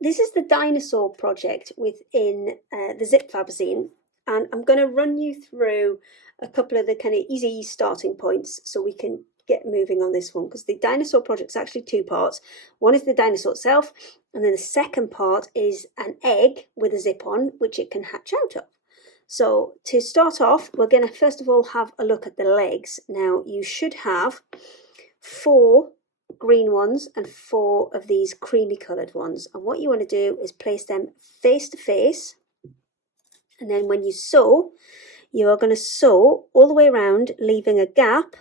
This is the Dinosaur project within the Zip Fabazine, and I'm going to run you through a couple of the kind of easy starting points so we can get moving on this one, because the Dinosaur project is actually two parts. One is the dinosaur itself, and then the second part is an egg with a zip on, which it can hatch out of. So to start off, we're going to first of all have a look at the legs. Now you should have 4 green ones and 4 of these creamy coloured ones, and what you want to do is place them face to face, and then when you sew, you are going to sew all the way around, leaving a gap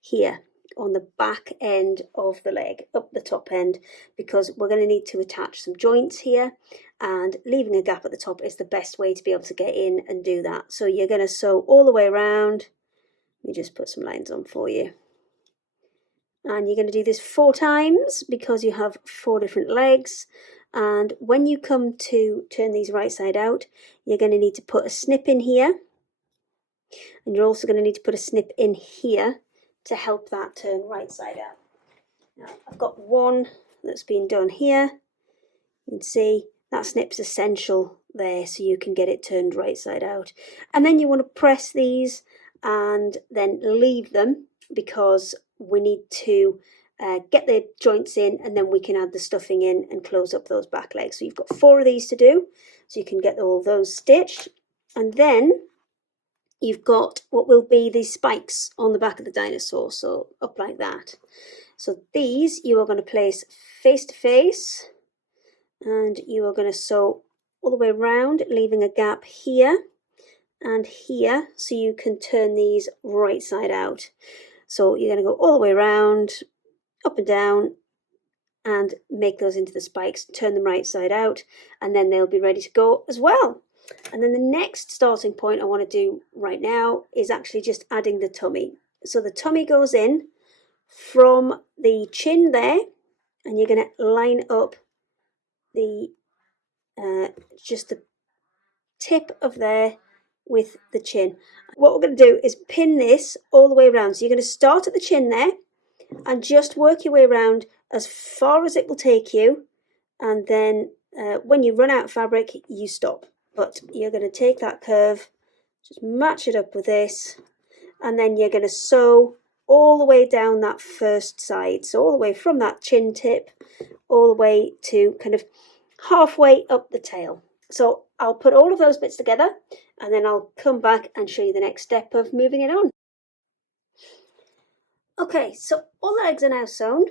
here on the back end of the leg, up the top end, because we're going to need to attach some joints here, and leaving a gap at the top is the best way to be able to get in and do that. So you're going to sew all the way around. Let me just put some lines on for you. And you're going to do this 4 times because you have 4 different legs. And when you come to turn these right side out, you're going to need to put a snip in here. And you're also going to need to put a snip in here to help that turn right side out. Now, I've got one that's been done here. You can see that snip's essential there so you can get it turned right side out. And then you want to press these and then leave them, because we need to get the joints in, and then we can add the stuffing in and close up those back legs. So you've got 4 of these to do, so you can get all those stitched. And then you've got what will be the spikes on the back of the dinosaur, so up like that. So these you are going to place face to face, and you are going to sew all the way around, leaving a gap here and here so you can turn these right side out. So you're going to go all the way around, up and down, and make those into the spikes, turn them right side out, and then they'll be ready to go as well. And then the next starting point I want to do right now is actually just adding the tummy. So the tummy goes in from the chin there, and you're going to line up the just the tip of there with the chin. What we're going to do is pin this all the way around. So you're going to start at the chin there and just work your way around as far as it will take you, and then when you run out of fabric you stop. But you're going to take that curve, just match it up with this, and then you're going to sew all the way down that first side. So all the way from that chin tip all the way to kind of halfway up the tail. So I'll put all of those bits together, and then I'll come back and show you the next step of moving it on. Okay, so all the legs are now sewn.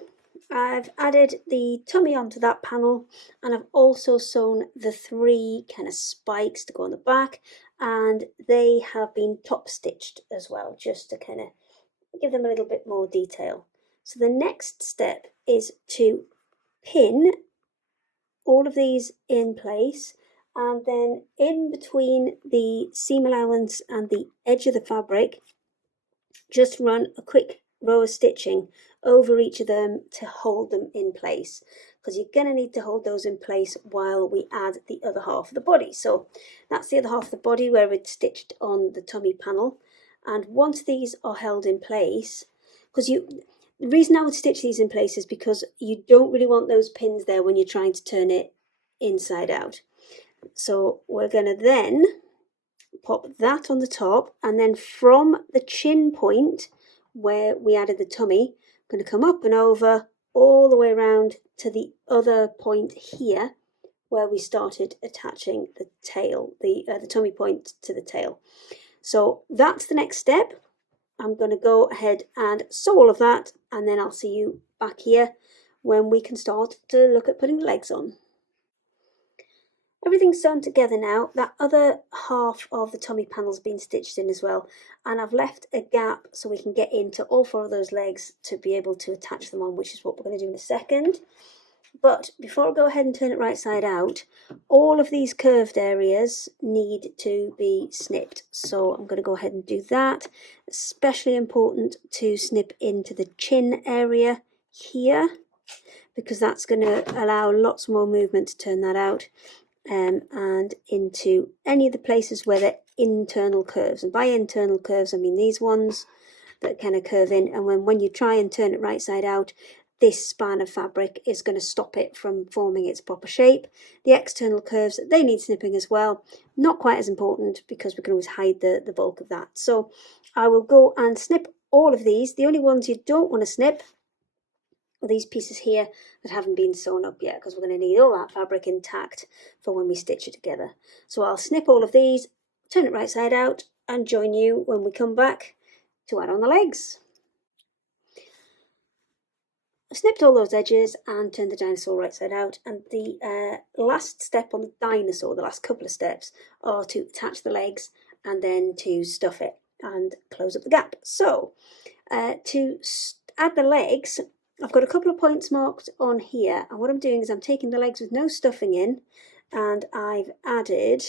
I've added the tummy onto that panel, and I've also sewn the 3 kind of spikes to go on the back, and they have been top stitched as well, just to kind of give them a little bit more detail. So the next step is to pin all of these in place, and then in between the seam allowance and the edge of the fabric, just run a quick row of stitching over each of them to hold them in place, because you're going to need to hold those in place while we add the other half of the body. So that's the other half of the body where it's stitched on the tummy panel, and once these are held in place, because the reason I would stitch these in place is because you don't really want those pins there when you're trying to turn it inside out. So we're going to then pop that on the top, and then from the chin point where we added the tummy, I'm going to come up and over all the way around to the other point here where we started attaching the tail, the tummy point to the tail. So that's the next step. I'm going to go ahead and sew all of that, and then I'll see you back here when we can start to look at putting the legs on. Everything's sewn together now. That other half of the tummy panel's been stitched in as well, and I've left a gap so we can get into all 4 of those legs to be able to attach them on, which is what we're going to do in a second. But before I go ahead and turn it right side out, all of these curved areas need to be snipped. So I'm going to go ahead and do that. Especially important to snip into the chin area here, because that's going to allow lots more movement to turn that out. And into any of the places where they're internal curves. And by internal curves I mean these ones that kind of curve in, and when you try and turn it right side out, this span of fabric is going to stop it from forming its proper shape. The external curves, they need snipping as well. Not quite as important because we can always hide the bulk of that. So I will go and snip all of these. The only ones you don't want to snip are these pieces here that haven't been sewn up yet, because we're going to need all that fabric intact for when we stitch it together. So I'll snip all of these, turn it right side out, and join you when we come back to add on the legs. I snipped all those edges and turned the dinosaur right side out, and the last step on the dinosaur, the last couple of steps, are to attach the legs and then to stuff it and close up the gap. So to add the legs, I've got a couple of points marked on here, and what I'm doing is I'm taking the legs with no stuffing in, and I've added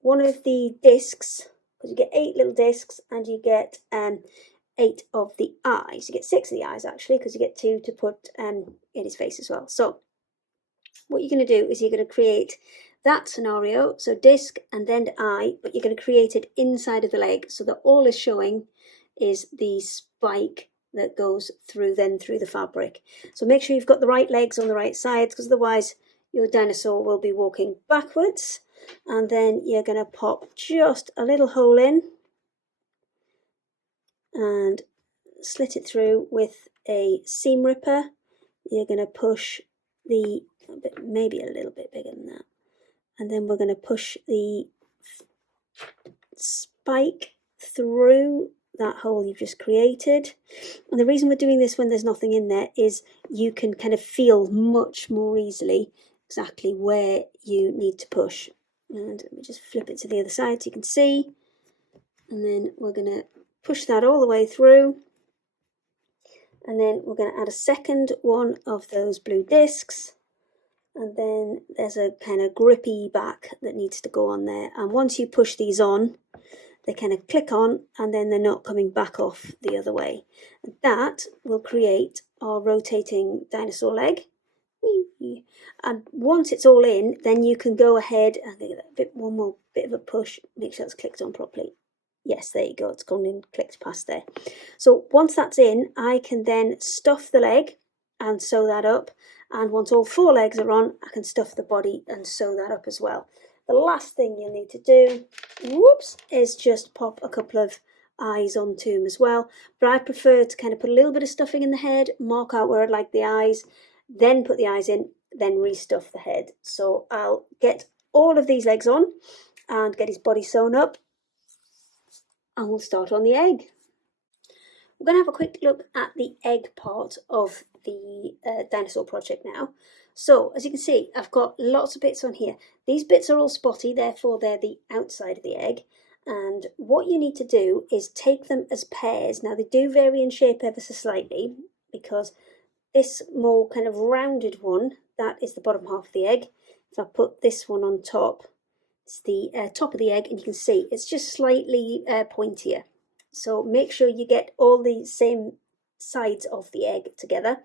one of the discs, because you get 8 little discs and you get 8 of the eyes. You get 6 of the eyes actually, because you get 2 to put in his face as well. So what you're going to do is you're going to create that scenario, so disc and then eye, but you're going to create it inside of the leg, so that all is showing is the spike that goes through the fabric. So make sure you've got the right legs on the right sides, because otherwise your dinosaur will be walking backwards. And then you're going to pop just a little hole in and slit it through with a seam ripper. You're going to push maybe a little bit bigger than that, and then we're going to push the spike through that hole you've just created. And the reason we're doing this when there's nothing in there is you can kind of feel much more easily exactly where you need to push. And let me just flip it to the other side so you can see. And then we're going to push that all the way through, and then we're going to add a second one of those blue discs, and then there's a kind of grippy back that needs to go on there, and once you push these on, they kind of click on, and then they're not coming back off the other way. And that will create our rotating dinosaur leg. And once it's all in, then you can go ahead and give it one more bit of a push, make sure it's clicked on properly. Yes, there you go, it's gone and clicked past there. So once that's in, I can then stuff the leg and sew that up, and once all 4 legs are on, I can stuff the body and sew that up as well. The last thing you'll need to do, is just pop a couple of eyes onto them as well. But I prefer to kind of put a little bit of stuffing in the head, mark out where I'd like the eyes, then put the eyes in, then restuff the head. So I'll get all of these legs on and get his body sewn up, and we'll start on the egg. We're going to have a quick look at the egg part of the dinosaur project now. So as you can see, I've got lots of bits on here. These bits are all spotty, therefore they're the outside of the egg. And what you need to do is take them as pairs. Now they do vary in shape ever so slightly, because this more kind of rounded one, that is the bottom half of the egg. If I put this one on top, it's the top of the egg, and you can see it's just slightly pointier. So make sure you get all the same sides of the egg together.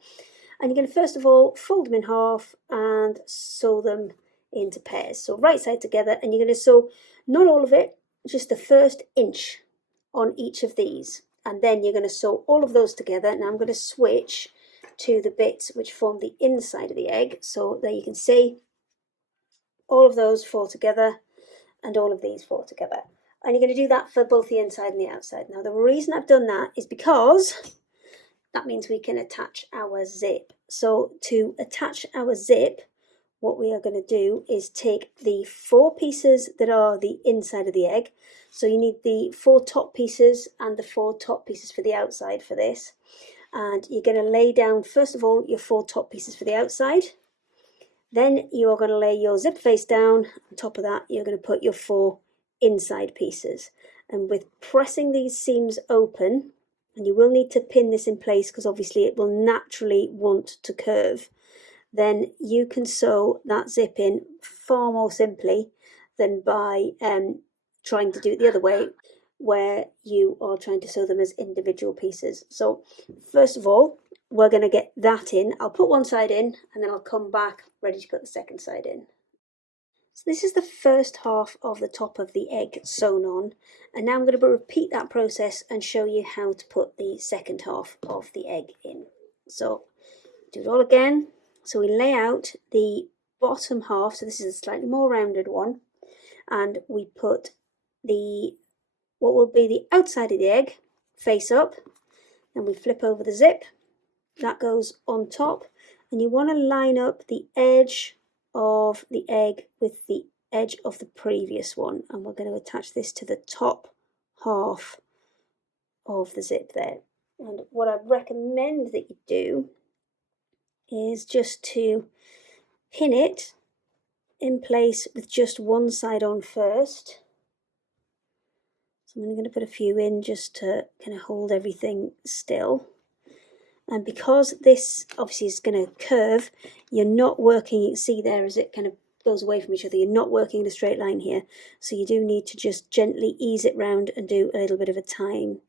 And you're going to first of all fold them in half and sew them into pairs. So right side together, and you're going to sew not all of it, just the first inch on each of these. And then you're going to sew all of those together. Now I'm going to switch to the bits which form the inside of the egg. So there you can see all of those fall together and all of these fall together. And you're going to do that for both the inside and the outside. Now the reason I've done that is because that means we can attach our zip. So to attach our zip, what we are going to do is take the 4 pieces that are the inside of the egg. So you need the 4 top pieces and the 4 top pieces for the outside for this. And you're going to lay down, first of all, your 4 top pieces for the outside. Then you are going to lay your zip face down. On top of that, you're going to put your 4 inside pieces. And with pressing these seams open, and you will need to pin this in place because obviously it will naturally want to curve, then you can sew that zip in far more simply than by trying to do it the other way, where you are trying to sew them as individual pieces. So first of all, we're going to get that in. I'll put one side in, and then I'll come back ready to put the second side in. So this is the first half of the top of the egg sewn on, and now I'm going to repeat that process and show you how to put the second half of the egg in. So do it all again. So we lay out the bottom half, so this is a slightly more rounded one, and we put the what will be the outside of the egg face up, and we flip over the zip. That goes on top, and you want to line up the edge of the egg with the edge of the previous one, and we're going to attach this to the top half of the zip there. And what I recommend that you do is just to pin it in place with just one side on first. So I'm going to put a few in just to kind of hold everything still. And because this obviously is going to curve, you're not working, you can see there as it kind of goes away from each other, you're not working in a straight line here. So you do need to just gently ease it round and do a little bit of a time.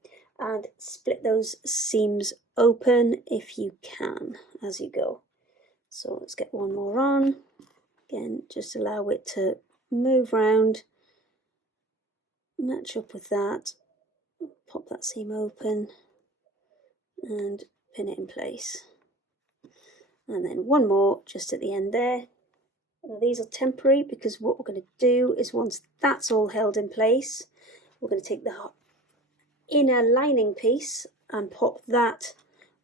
And split those seams open if you can as you go. So let's get one more on. Again, just allow it to move round, match up with that, pop that seam open and pin it in place. And then one more just at the end there. Now these are temporary because what we're going to do is once that's all held in place, we're going to take the inner lining piece and pop that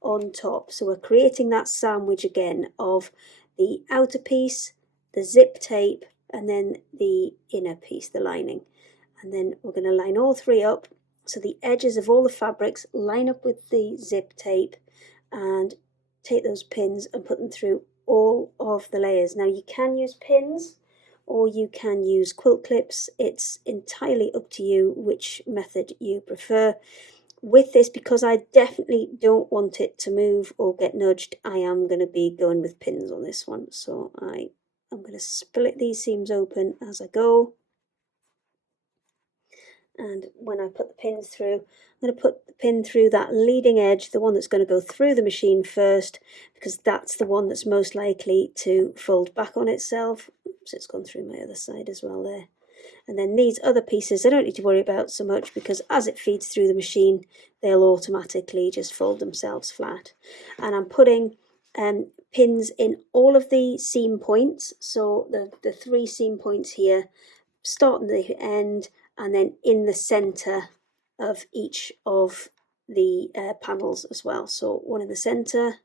on top. So we're creating that sandwich again of the outer piece, the zip tape, and then the inner piece, the lining. And then we're going to line all three up so the edges of all the fabrics line up with the zip tape, and take those pins and put them through all of the layers. Now you can use pins or you can use quilt clips. It's entirely up to you which method you prefer. With this, because I definitely don't want it to move or get nudged, I am going to be going with pins on this one. So I'm going to split these seams open as I go. And when I put the pins through, I'm going to put the pin through that leading edge, the one that's going to go through the machine first, because that's the one that's most likely to fold back on itself. Oops, it's gone through my other side as well there. And then these other pieces I don't need to worry about so much, because as it feeds through the machine, they'll automatically just fold themselves flat. And I'm putting pins in all of the seam points, so the 3 seam points here, starting the end, and then in the center of each of the panels as well. So one in the center,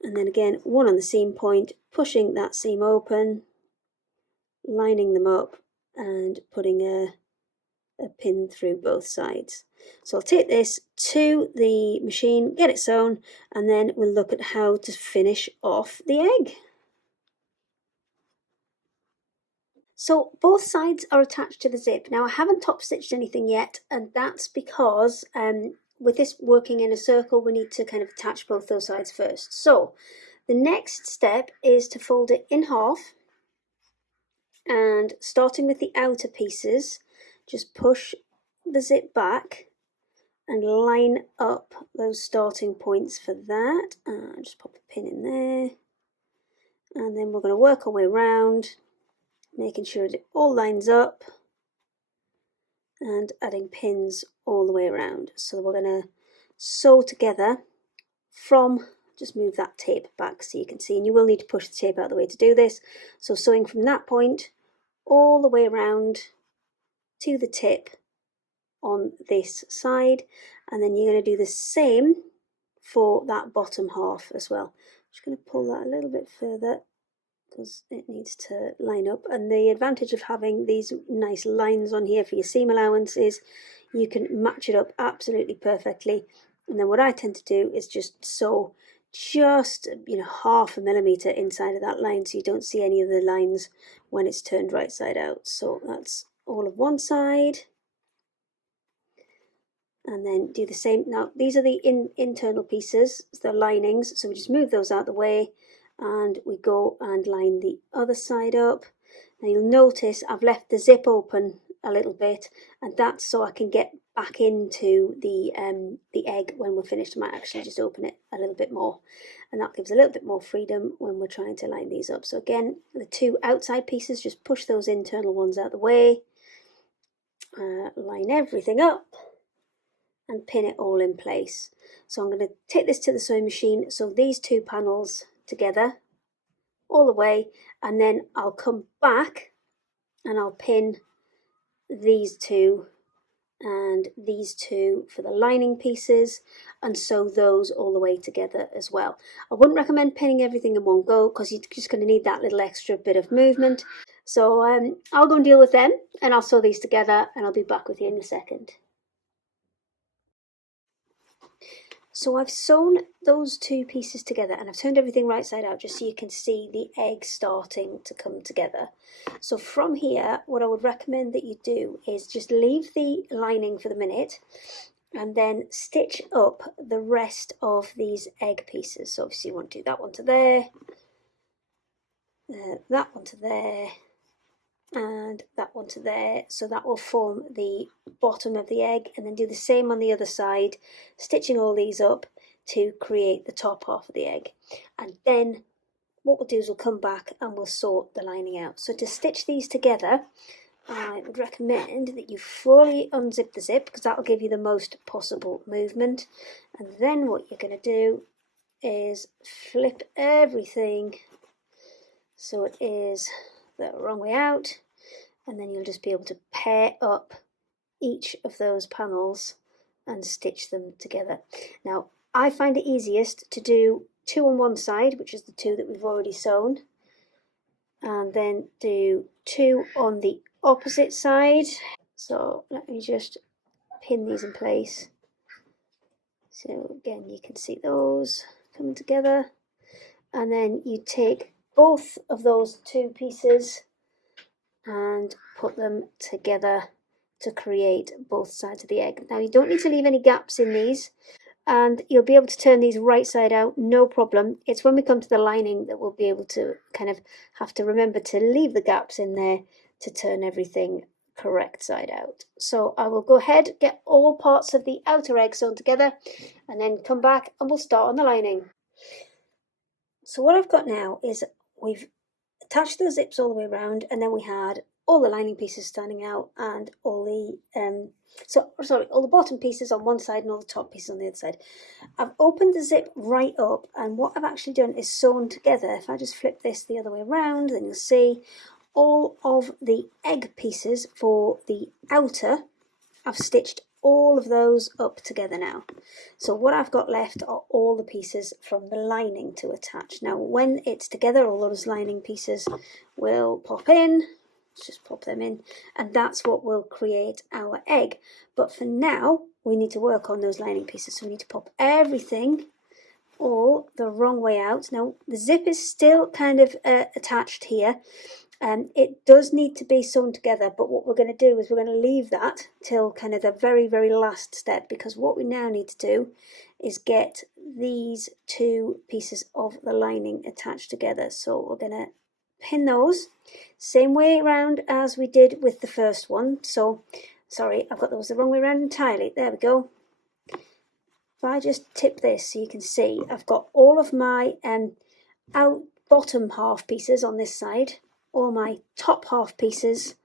and then again one on the seam point, pushing that seam open, lining them up and putting a pin through both sides. So I'll take this to the machine, get it sewn, and then we'll look at how to finish off the egg. So both sides are attached to the zip. Now I haven't top stitched anything yet, and that's because with this working in a circle, we need to kind of attach both those sides first. So the next step is to fold it in half, and starting with the outer pieces, just push the zip back and line up those starting points for that. Just pop a pin in there, and then we're going to work our way around, making sure that it all lines up and adding pins all the way around. So we're going to sew together from, just move that tape back so you can see, and you will need to push the tape out of the way to do this. So sewing from that point all the way around to the tip on this side, and then you're going to do the same for that bottom half as well. I'm just going to pull that a little bit further because it needs to line up. And the advantage of having these nice lines on here for your seam allowance is you can match it up absolutely perfectly. And then what I tend to do is just sew just, half a millimetre inside of that line so you don't see any of the lines when it's turned right side out. So that's all of one side. And then do the same. Now these are the internal pieces, the linings, so we just move those out of the way and we go and line the other side up. Now you'll notice I've left the zip open a little bit, and that's so I can get back into the egg when we're finished. I might actually just open it a little bit more, and that gives a little bit more freedom when we're trying to line these up. So again, the 2 outside pieces, just push those internal ones out of the way, line everything up, and pin it all in place. So I'm going to take this to the sewing machine, sew these two panels together all the way, and then I'll come back and I'll pin these two and these two for the lining pieces and sew those all the way together as well. I wouldn't recommend pinning everything in one go because you're just going to need that little extra bit of movement. So I'll go and deal with them and I'll sew these together and I'll be back with you in a second. So I've sewn those two pieces together and I've turned everything right side out just so you can see the egg starting to come together. So from here, what I would recommend that you do is just leave the lining for the minute and then stitch up the rest of these egg pieces. So obviously you want to do that one to there, that one to there, and that one to there, so that will form the bottom of the egg, and then do the same on the other side, stitching all these up to create the top half of the egg. And then what we'll do is we'll come back and we'll sort the lining out. So to stitch these together, I would recommend that you fully unzip the zip because that will give you the most possible movement. And then what you're going to do is flip everything so it is the wrong way out, and then you'll just be able to pair up each of those panels and stitch them together. Now I find it easiest to do two on one side, which is the two that we've already sewn, and then do two on the opposite side. So let me just pin these in place. So again, you can see those coming together, and then you take both of those two pieces and put them together to create both sides of the egg. Now you don't need to leave any gaps in these, and you'll be able to turn these right side out, no problem. It's when we come to the lining that we'll be able to kind of have to remember to leave the gaps in there to turn everything correct side out. So I will go ahead, get all parts of the outer egg sewn together, and then come back and we'll start on the lining. So what I've got now is we've attached the zips all the way around, and then we had all the lining pieces standing out and all the all the bottom pieces on one side and all the top pieces on the other side. I've opened the zip right up, and what I've actually done is sewn together. If I just flip this the other way around, then you'll see all of the egg pieces for the outer. I've stitched all of those up together now. So what I've got left are all the pieces from the lining to attach. Now when it's together, all those lining pieces will pop in. Let's just pop them in, and that's what will create our egg. But for now, we need to work on those lining pieces, so we need to pop everything all the wrong way out. Now the zip is still kind of attached here, and it does need to be sewn together, but what we're going to do is we're going to leave that till kind of the very, very last step, because what we now need to do is get these two pieces of the lining attached together. So we're going to pin those same way around as we did with the first one. So sorry, I've got those the wrong way around entirely. There we go. If I just tip this so you can see, I've got all of my out bottom half pieces on this side, all my top half pieces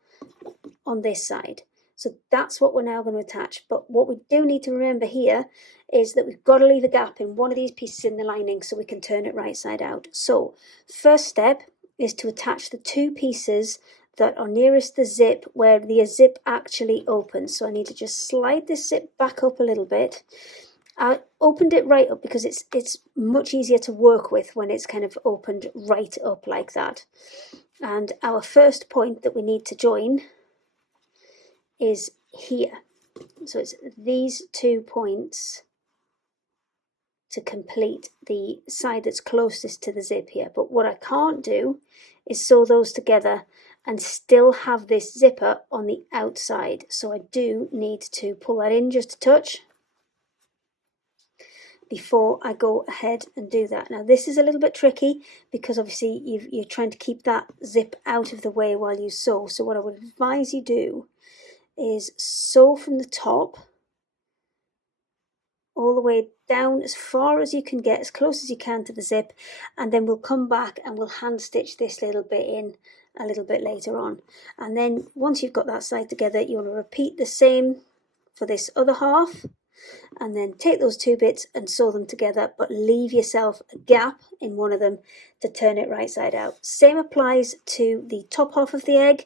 on this side. So that's what we're now going to attach. But what we do need to remember here is that we've got to leave a gap in one of these pieces in the lining so we can turn it right side out. So first step is to attach the two pieces that are nearest the zip, where the zip actually opens. So I need to just slide this zip back up a little bit. I opened it right up because it's much easier to work with when it's kind of opened right up like that. And our first point that we need to join is here. So it's these 2 points to complete the side that's closest to the zip here. But what I can't do is sew those together and still have this zipper on the outside. So I do need to pull that in just a touch before I go ahead and do that. Now this is a little bit tricky because obviously you're trying to keep that zip out of the way while you sew. So what I would advise you do is sew from the top all the way down as far as you can get, as close as you can to the zip, and then we'll come back and we'll hand stitch this little bit in a little bit later on. And then once you've got that side together, you want to repeat the same for this other half. and then take those two bits and sew them together, but leave yourself a gap in one of them to turn it right side out. Same applies to the top half of the egg.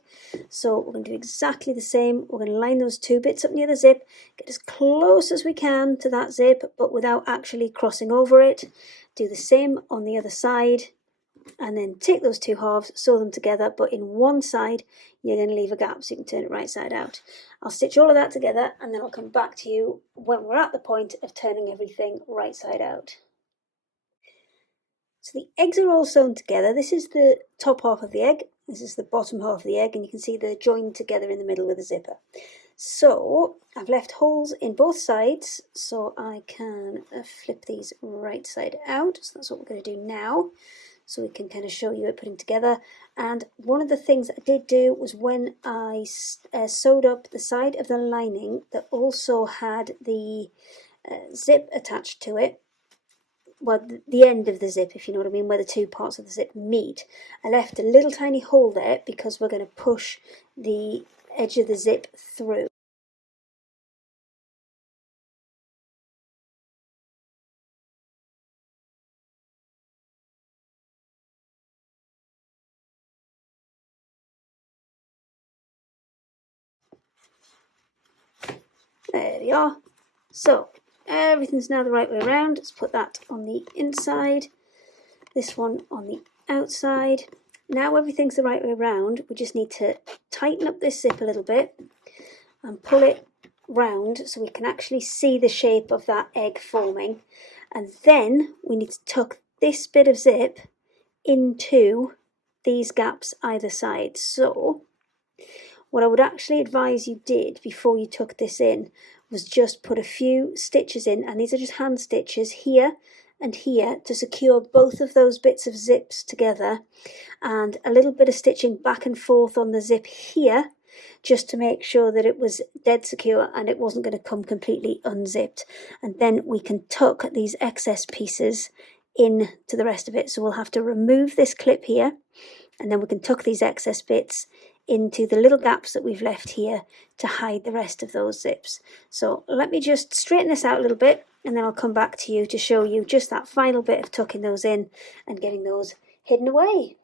So we're going to do exactly the same. We're going to line those two bits up near the zip, get as close as we can to that zip, but without actually crossing over it. Do the same on the other side, and then take those two halves, sew them together, but in one side you're going to leave a gap so you can turn it right side out. I'll stitch all of that together and then I'll come back to you when we're at the point of turning everything right side out. So the eggs are all sewn together. This is the top half of the egg, this is the bottom half of the egg, and you can see they're joined together in the middle with a zipper. So I've left holes in both sides so I can flip these right side out. So that's what we're going to do now, so we can kind of show you it putting together. And one of the things I did do was when I sewed up the side of the lining that also had the zip attached to it, well, the end of the zip, if you know what I mean, where the two parts of the zip meet, I left a little tiny hole there because we're going to push the edge of the zip through. There we are. So everything's now the right way around. Let's put that on the inside, this one on the outside. Now everything's the right way around. We just need to tighten up this zip a little bit and pull it round so we can actually see the shape of that egg forming. And then we need to tuck this bit of zip into these gaps either side. So what I would actually advise you did before you tuck this in was just put a few stitches in, and these are just hand stitches here and here to secure both of those bits of zips together, and a little bit of stitching back and forth on the zip here just to make sure that it was dead secure and it wasn't going to come completely unzipped. And then we can tuck these excess pieces in to the rest of it. So we'll have to remove this clip here, and then we can tuck these excess bits into the little gaps that we've left here to hide the rest of those zips. So let me just straighten this out a little bit, and then I'll come back to you to show you just that final bit of tucking those in and getting those hidden away.